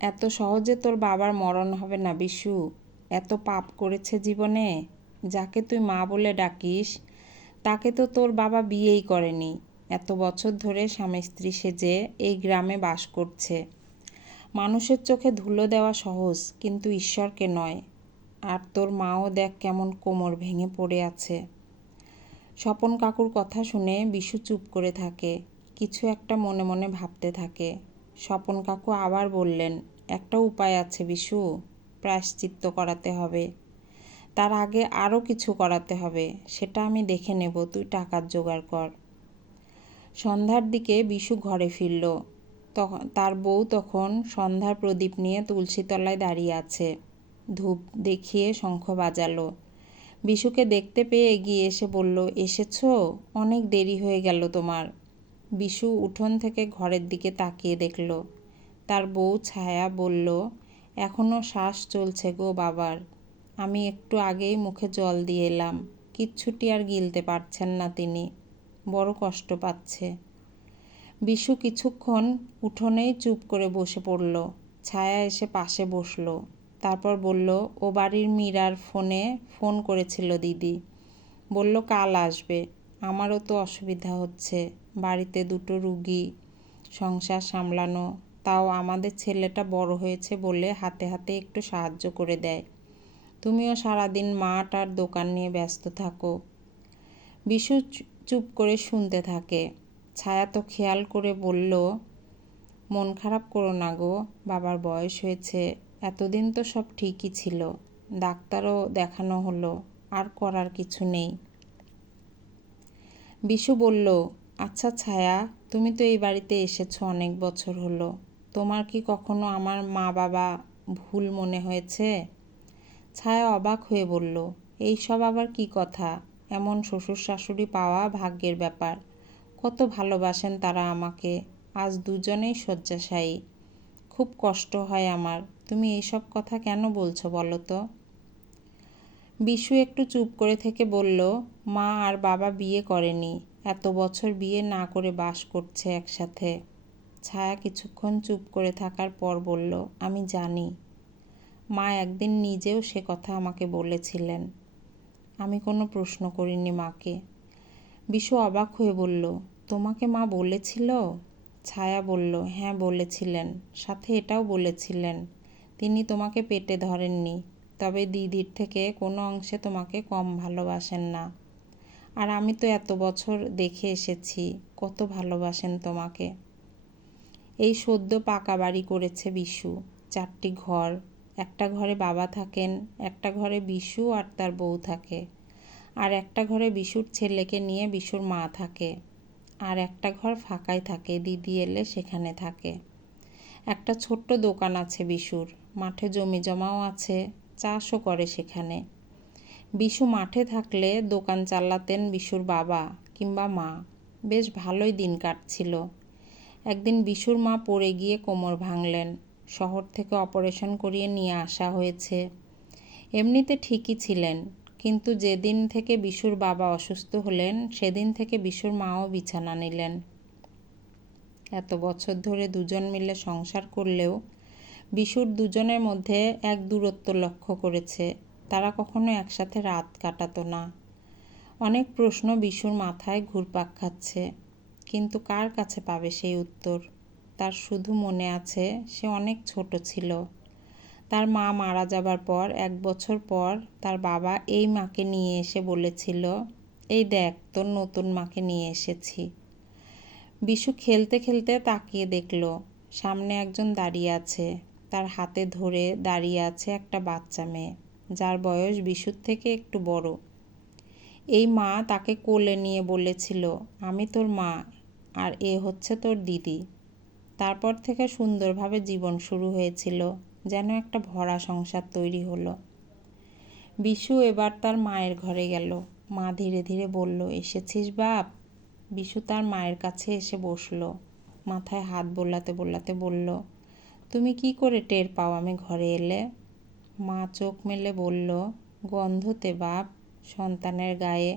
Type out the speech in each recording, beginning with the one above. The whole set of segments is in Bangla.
এত সহজে তোর বাবার মরণ হবে না বিশু। এত পাপ করেছে জীবনে। যাকে তুই মা বলে ডাকিস তাকে তো তোর বাবা বিয়েই করেনি। এত বছর ধরে স্বামী স্ত্রী সেজে এই গ্রামে বাস করছে। মানুষের চোখে ধুলো দেওয়া সহজ, কিন্তু ঈশ্বরকে নয়। আর তোর মাও দেখ কেমন কোমর ভেঙে পড়ে আছে। স্বপন কাকুর কথা শুনে বিশু চুপ করে থাকে। কিছু একটা মনে মনে ভাবতে থাকে। স্বপন কাকু আবার বললেন, একটা উপায় আছে বিশু, প্রায়শ্চিত্ত করাতে হবে। তার আগে আরও কিছু করাতে হবে, সেটা আমি দেখে নেব, তুই টাকার জোগাড় কর। সন্ধ্যার দিকে বিশু ঘরে ফিরল। তখন তার বউ তখন সন্ধ্যার প্রদীপ নিয়ে তুলসীতলায় দাঁড়িয়ে আছে। ধূপ দেখিয়ে শঙ্খ বাজালো। বিশুকে দেখতে পেয়ে এগিয়ে এসে বলল, এসেছো? অনেক দেরি হয়ে গেল তোমার। বিশু উঠোন থেকে ঘরের দিকে তাকিয়ে দেখল। তার বউ ছায়া বলল, এখনও শ্বাস চলছে গো বাবার। আমি একটু আগেই মুখে জল দিয়ে এলাম। কিচ্ছুটি আর গিলতে পারছেন না তিনি, বড় কষ্ট পাচ্ছে। বিশু কিছুক্ষণ উঠোনেই চুপ করে বসে পড়ল। ছায়া এসে পাশে বসল। তারপর বলল, ও বাড়ির মীরার ফোন করেছিল দিদি। বলল কাল আসবে। আমারও তো অসুবিধা হচ্ছে, বাড়িতে দুটো রুগী, সংসার সামলানো। তাও আমাদের ছেলেটা বড় হয়েছে বলে হাতে হাতে একটু সাহায্য করে দেয়। তুমিও সারাদিন মাঠ আর দোকান নিয়ে ব্যস্ত থাকো। বিশু চুপ করে শুনতে থাকে। ছায়া তো খেয়াল করে বলল, মন খারাপ করো না গো, বাবার বয়স হয়েছে। এতদিন তো সব ঠিকই ছিল, ডাক্তারও দেখানো হলো, আর করার কিছু নেই। বিশু বলল, আচ্ছা ছায়া, তুমি তো এই বাড়িতে এসেছো অনেক বছর হলো। তোমার কি কখনো আমার মা বাবা ভুল মনে হয়েছে? ছায়া অবাক হয়ে বলল, এই সব আবার কি কথা? এমন শ্বশুর শাশুড়ি পাওয়া ভাগ্যের ব্যাপার। কত ভালোবাসেন তারা আমাকে। আজ দুজনেই শয্যাশায়ী। খুব কষ্ট হয় আমার। তুমি এইসব কথা কেন বলছো বলো তো? বিশু একটু চুপ করে থেকে বলল, মা আর বাবা বিয়ে করেনি, এত বছর বিয়ে না করে বাস করছে একসাথে। ছায়া কিছুক্ষণ চুপ করে থাকার পর বলল, আমি জানি। মা একদিন নিজেও সে কথা আমাকে বলেছিলেন। আমি কোনো প্রশ্ন করিনি মাকে। বিশু অবাক হয়ে বলল, তোমাকে মা বলেছিল? ছায়া বলল, হ্যাঁ বলেছিলেন, সাথে এটাও বলেছিলেন তিনি তোমাকে পেটে ধরেননি, তবে দিদির থেকে কোনো অংশে তোমাকে কম ভালোবাসেন না। আর আমি তো এত বছর দেখে এসেছি কত ভালোবাসেন তোমাকে। এই সদ্য পাকা বাড়ি করেছে বিশু, 4টি ঘর। একটা ঘরে বাবা থাকেন, একটা ঘরে বিশু আর তার বউ থাকে, আর একটা ঘরে বিশুর ছেলেকে নিয়ে বিশুর মা থাকে, আর একটা ঘর ফাঁকাই থাকে, দিদি এলে সেখানে থাকে। একটা ছোট্ট দোকান আছে বিশুর, মাঠে জমি জমাও আছে, চাষও করে সেখানে। বিশু মাঠে থাকলে দোকান চালাতেন বিশুর বাবা কিংবা মা। বেশ ভালোই দিন কাটছিল। একদিন বিশুর মা পড়ে গিয়ে কোমর ভাঙলেন। শহর থেকে অপারেশন করিয়ে নিয়ে আসা হয়েছে। এমনিতে ঠিকই ছিলেন, কিন্তু যেদিন থেকে বিশুর বাবা অসুস্থ হলেন সেদিন থেকে বিশুর মাও বিছানা নিলেন। এত বছর ধরে দুজন মিলে সংসার করলেও বিশুর দুজনের মধ্যে এক দূরত্ব লক্ষ্য করেছে। তারা কখনো একসাথে রাত কাটাতো না। অনেক প্রশ্ন বিশুর মাথায় ঘুরপাক খাচ্ছে, কিন্তু কার কাছে পাবে সেই উত্তর? তার শুধু মনে আছে সে অনেক ছোট ছিল। তার মা মারা যাবার পর 1 বছর পর তার বাবা এই মাকে নিয়ে এসে বলেছিল, এই দেখ তোর নতুন মাকে নিয়ে এসেছি। বিশু খেলতে খেলতে তাকিয়ে দেখল, সামনে একজন দাঁড়িয়ে আছে। তার হাতে ধরে দাঁড়িয়ে আছে একটা বাচ্চা মেয়ে, যার বয়স বিশুর থেকে একটু বড়। এই মা তাকে কোলে নিয়ে বলেছিল, আমি তোর মা, আর এ হচ্ছে তোর দিদি। তারপর থেকে সুন্দরভাবে জীবন শুরু হয়েছিল, যেন একটা ভরা সংসার তৈরি হলো। বিশু এবার তার মায়ের ঘরে গেল। মা ধীরে ধীরে বলল, এসেছিস বাপ? বিশু তার মায়ের কাছে এসে বসল। মাথায় হাত বোলাতে বোলাতে বলল, তুমি কি করে টের পাও আমি ঘরে এলে? মা চোখ মেলে বলল, গন্ধতে বাপ। সন্তানের গায়ে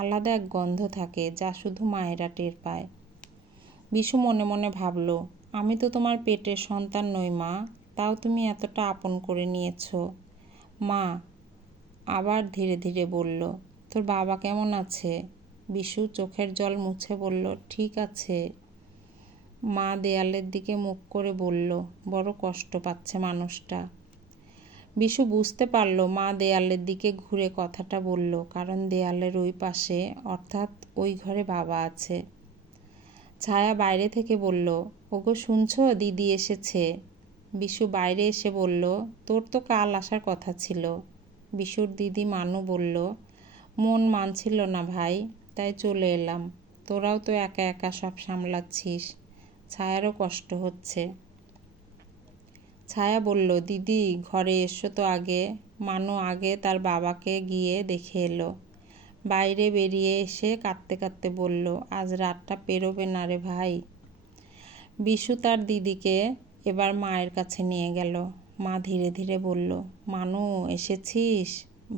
আলাদা এক গন্ধ থাকে, যা শুধু মায়েরা টের পায়। বিশু মনে মনে ভাবল, আমি তো তোমার পেটের সন্তান নই মা, তাও তুমি এতটা আপন করে নিয়েছো। মা আবার ধীরে ধীরে বলল, তোর বাবা কেমন আছে? বিশু চোখের জল মুছে বলল, ঠিক আছে। মা দেয়ালের দিকে মুখ করে বলল, বড় কষ্ট পাচ্ছে মানুষটা। বিশু বুঝতে পারল মা দেয়ালের দিকে ঘুরে কথাটা বলল, কারণ দেয়ালের ওই পাশে, অর্থাৎ ওই ঘরে বাবা আছে। ছায়া বাইরে থেকে বলল, ওগো শুনছো, দিদি এসেছে। বিশু বাইরে এসে বলল, তোর তো কাল আসার কথা ছিল। বিশুর দিদি মানু বলল, মন মানছিল না ভাই, তাই চলে এলাম। তোরাও তো একা একা সব সামলাচ্ছিস, ছায়ারও কষ্ট হচ্ছে। ছায়া বলল, দিদি ঘরে এসো তো আগে। মানু আগে তার বাবাকে গিয়ে দেখে এলো। বাইরে বেরিয়ে এসে কাঁদতে কাঁদতে বলল, আজ রাতটা পেরোবে না রে ভাই। বিশু তার দিদিকে এবার মায়ের কাছে নিয়ে গেল। মা ধীরে ধীরে বলল, মানু এসেছিস,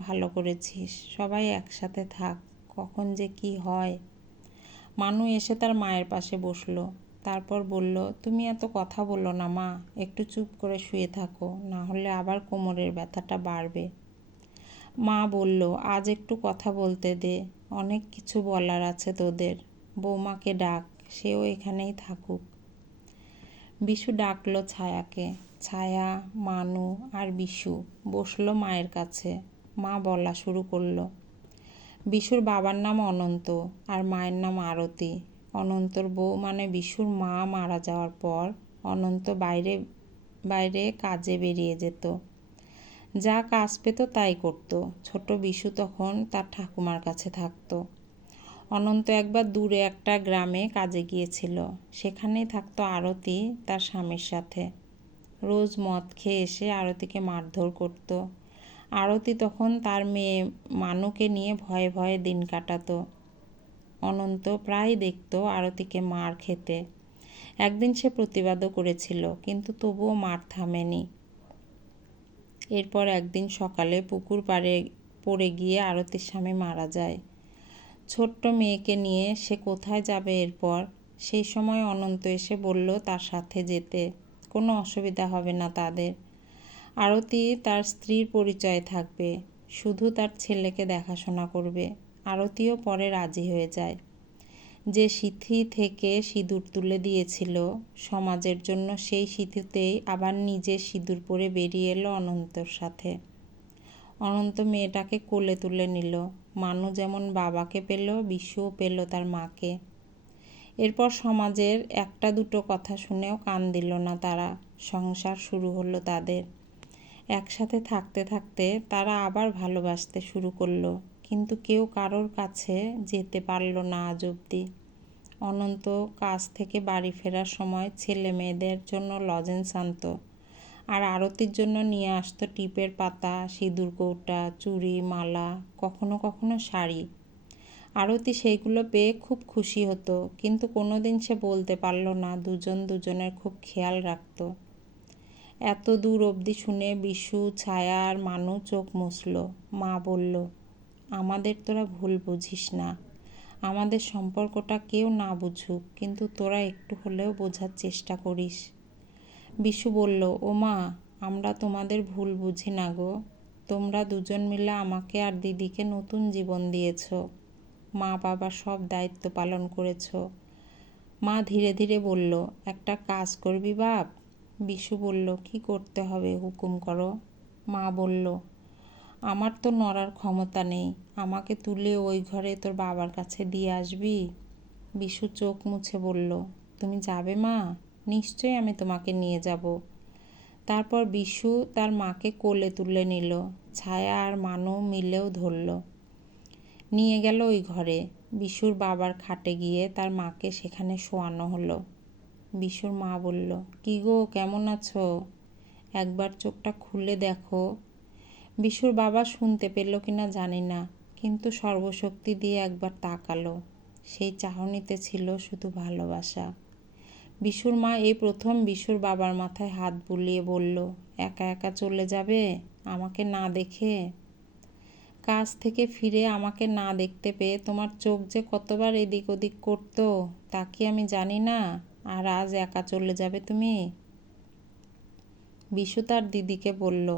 ভালো করেছিস, সবাই একসাথে থাক, কখন যে কি হয়। মানু এসে তার মায়ের পাশে বসলো। তারপর বলল, তুমি এত কথা বলো না মা, একটু চুপ করে শুয়ে থাকো, না হলে আবার কোমরের ব্যথাটা বাড়বে। মা বলল, আজ একটু কথা বলতে দে, অনেক কিছু বলার আছে তোদের। বৌমাকে ডাক, সেও এখানেই থাকুক। বিশু ডাকলো ছায়াকে। ছায়া, মানু আর বিশু বসলো মায়ের কাছে। মা বলা শুরু করলো, বিশুর বাবার নাম অনন্ত আর মায়ের নাম আরতি। অনন্তর বউ মানে বিশুর মা মারা যাওয়ার পর অনন্ত বাইরে বাইরে কাজে বেরিয়ে যেত। যা কাজ পেত তাই করত। ছোট বিশু তখন তার ঠাকুমার কাছে থাকতো। অনন্ত একবার দূরে একটা গ্রামে কাজে গিয়েছিল। সেখানেই থাকতো আরতি তার স্বামীর সাথে। রোজ মদ খেয়ে এসে আরতিকে মারধর করত। আরতি তখন তার মেয়ে মানুকে নিয়ে ভয়ে ভয়ে দিন কাটাতো। অনন্ত প্রায় দেখত আরতিকে মার খেতে। একদিন সে প্রতিবাদও করেছিল, কিন্তু তবুও মার থামেনি। এরপর একদিন সকালে পুকুর পাড়ে পড়ে গিয়ে আরতির স্বামী মারা যায়। ছোট্ট মেয়েকে নিয়ে সে কোথায় যাবে এরপর? সেই সময় অনন্ত এসে বলল তার সাথে যেতে, কোনো অসুবিধা হবে না তাদের। আরতি তার স্ত্রীর পরিচয়ে থাকবে, শুধু তার ছেলেকে দেখাশোনা করবে। আরতিও পরে রাজি হয়ে যায়। যে সিঁথি থেকে সিঁদুর তুলে দিয়েছিল সমাজের জন্য, সেই সিঁথিতেই আবার নিজে সিঁদুর পরে বেরিয়ে এলো অনন্তর সাথে। অনন্ত মেয়েটাকে কোলে তুলে নিল। মানু যেমন বাবাকে পেল, বিশুও পেল তার মাকে। এরপর সমাজের একটা দুটো কথা শুনেও কান দিল না তারা। সংসার শুরু হলো তাদের। একসাথে থাকতে থাকতে তারা আবার ভালোবাসতে শুরু করলো, কিন্তু কেউ কারোর কাছে যেতে পারল না আজ অবধি। অনন্ত কাজ থেকে বাড়ি ফেরার সময় ছেলে মেয়েদের জন্য লজেন্স আনত, আর আরতির জন্য নিয়ে আসতো টিপের পাতা, সিঁদুর কৌটা, চুড়ি, মালা, কখনো কখনো শাড়ি। আরতি সেইগুলো পেয়ে খুব খুশি হতো, কিন্তু কোনোদিন সে বলতে পারল না দুজন দুজনের খুব খেয়াল রাখত। এত দূর অবধি শুনে বিশু, ছায়া আর মানু চোখ মুছল। মা বলল, আমাদের তোরা ভুল বুঝিস না। আমাদের সম্পর্কটা কেউ না বুঝুক, কিন্তু তোরা একটু হলেও বোঝার চেষ্টা করিস। বিশু বলল, ও মা, আমরা তোমাদের ভুল বুঝি না গো। তোমরা দুজন মিলে আমাকে আর দিদিকে নতুন জীবন দিয়েছ। মা বাবার সব দায়িত্ব পালন করেছ। মা ধীরে ধীরে বলল, একটা কাজ করবি বাপ? বিশু বলল, কি করতে হবে হুকুম করো। মা বলল, আমার তো নড়ার ক্ষমতা নেই, আমাকে তুলে ওই ঘরে তোর বাবার কাছে দিয়ে আসবি। বিশু চোখ মুছে বলল, তুমি যাবে মা? নিশ্চয়ই আমি তোমাকে নিয়ে যাব। তারপর বিশু তার মাকে কোলে তুলে নিল। ছায়া আর মানু মিলেও ধরল, নিয়ে গেল ওই ঘরে। বিশুর বাবার খাটে গিয়ে তার মাকে সেখানে শোয়ানো হলো। বিশুর মা বলল, কি গো, কেমন আছো? একবার চোখটা খুলে দেখো। বিশুর বাবা শুনতে পেল কিনা জানি না, কিন্তু সর্বশক্তি দিয়ে একবার তাকালো। সেই চাহনিতে ছিল শুধু ভালোবাসা। বিশুর মা এই প্রথম বিশুর বাবার মাথায় হাত বুলিয়ে বলল, একা একা চলে যাবে আমাকে না দেখে? কাজ থেকে ফিরে আমাকে না দেখতে পেয়ে তোমার চোখ যে কতবার এদিক ওদিক করতো তা কি আমি জানি না? আর আজ একা চলে যাবে তুমি? বিশু তার দিদিকে বলল,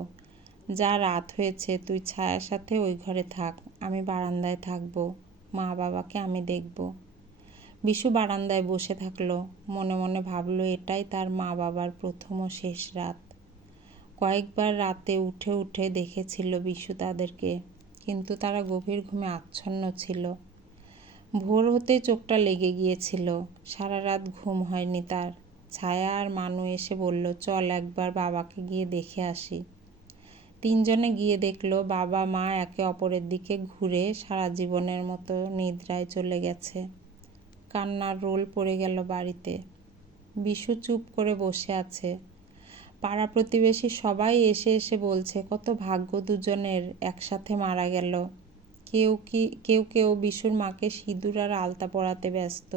যা রাত হয়েছে, তুই ছায়ার সাথে ওই ঘরে থাক, আমি বারান্দায় থাকবো, মা বাবাকে আমি দেখব। বিশু বারান্দায় বসে থাকলো, মনে মনে ভাবল এটাই তার মা বাবার প্রথম ও শেষ রাত। কয়েকবার রাতে উঠে উঠে দেখেছিল বিশু তাদেরকে, কিন্তু তারা গভীর ঘুমে আচ্ছন্ন ছিল। ভোর হতেই চোখটা লেগে গিয়েছিল, সারা রাত ঘুম হয়নি তার। ছায়া আর মানু এসে বলল, চল একবার বাবাকে গিয়ে দেখে আসি। তিনজনে গিয়ে দেখলো বাবা মা একে অপরের দিকে ঘুরে সারা জীবনের মতো নিদ্রায় চলে গেছে। কান্নার রোল পড়ে গেল বাড়িতে। বিশু চুপ করে বসে আছে। পাড়া প্রতিবেশী সবাই এসে এসে বলছে, কত ভাগ্য দুজনের, একসাথে মারা গেল। কেউ কেউ বিশুর মাকে সিঁদুর আর আলতা পরাতে ব্যস্ত।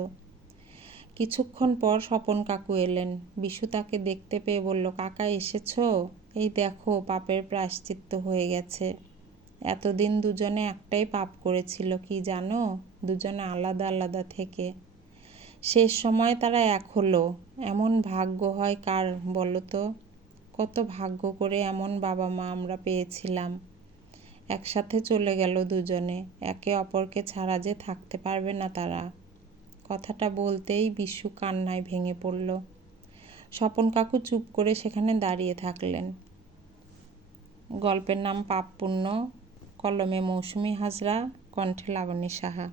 কিছুক্ষণ পর স্বপন কাকু এলেন। বিশু তাকে দেখতে পেয়ে বলল, কাকা এসেছো? এই দেখো, পাপের প্রায়শ্চিত্ত হয়ে গেছে। এতদিন দুজনে একটাই পাপ করেছিল, কি জানো? দুজনে আলাদা আলাদা থেকে শেষ সময়ে তারা এক হলো। এমন ভাগ্য হয় কার বলো তো? কত ভাগ্য করে এমন বাবা মা আমরা পেয়েছিলাম। একসাথে চলে গেল দুজনে, একে অপরকে ছাড়া যে থাকতে পারবে না তারা। কথাটা বলতেই বিশু কান্নায় ভেঙে পড়ল। স্বপন কাকু চুপ করে সেখানে দাঁড়িয়ে থাকলেন। গল্পের নাম পাপ পুণ্য, কলমে মৌসুমী হাজরা, কণ্ঠে লাবণী সাহা।